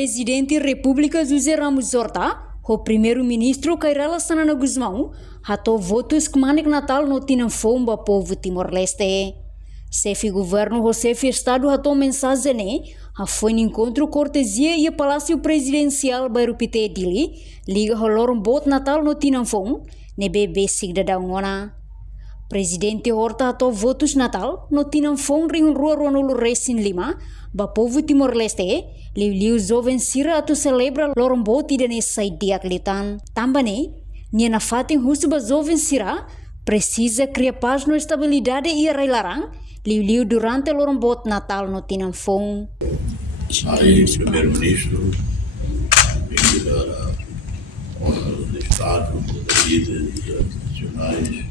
Presidente República José Ramos Horta, o primeiro-ministro Kairala Sanana Guzmão, ratou votos que manik Natal no Tinanfomba povo Timor-Leste. Chefe governo o chefe Estado ratou mensagem foi no encontro cortesia e Palácio Presidencial Bairupite Dili, liga rolor bot Natal no Tinanfom, nebe basic da daungona. Presidente Horta ratou votos Natal no Tinanfom ring rua Ronolo Resin Lima, ba povo Timor-Leste, liu jovem sira atu celebra lorombo tidane sai diaklitan. Tambane, nia na fatin husu ba jovem sira, precisa criar paz no estabilidade e arrailarang, liu durante lorombo Natal no Tinanfom. Aí, primeiro-ministro, órgãos do Estado, líderes nacionais,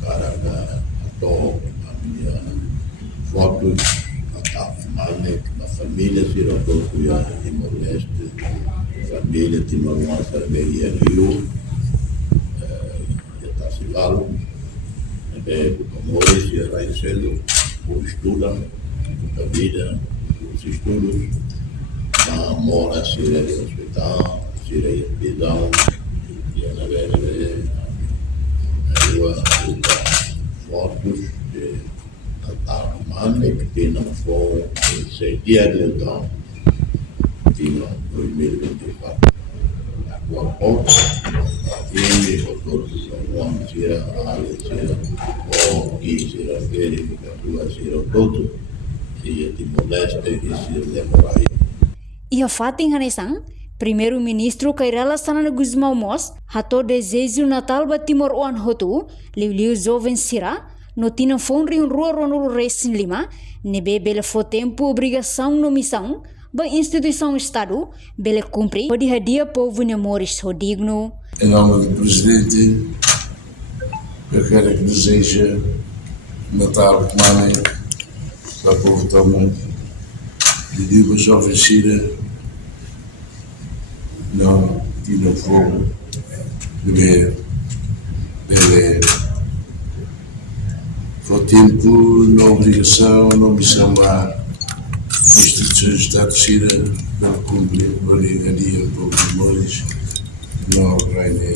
para a minha votos, a família Sirotocuia Timor-Leste, família Timor-Leste, Rio, Tassivalo, Comores e Raicelo, o estudam, a vida, os estudos, na mora, Síria de hospital, Síria de prisão, e a neve, fotos de Natal, que tem não foi esse dia de então, tinha 2024. A qual porta, ele, o todo o homem, será a Alexia, ou que será ele, que a tua será o todo, e a Timor-Leste, e se demorar. E a fatin hanesang, primeiro-ministro Kairala Sanana Guzmão Mos, ratou desejo Natal ba Timor-Oan Hotu, liu jovem sira, no Tinanfom ring rua Ronolo Resin Lima, nebe bela fo tempo obrigação no missão, ba instituição Estado, bela cumprir, o dia povo nemoris o digno. Em nome do Presidente, eu quero que deseja Natal Kumane, para o povo Tamu, e digo jovem Sira, não Tinanfom, bela for tempo, na obrigação, na missão à instituição de Estado de Sira, para cumprir a dia para os memórias, não reine,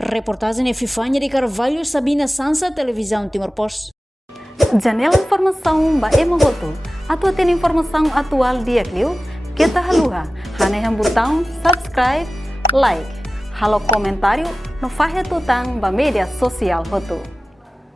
Reportagem Fifanya de Carvalho, Sabina Sansa, Televisão Timor-Post. Janela informação ba Emogoto, atua tem informação atual dia Clio, kita haluha, haneham botão subscribe, like, halo comentário no faixa tutang ba media sosial hotu.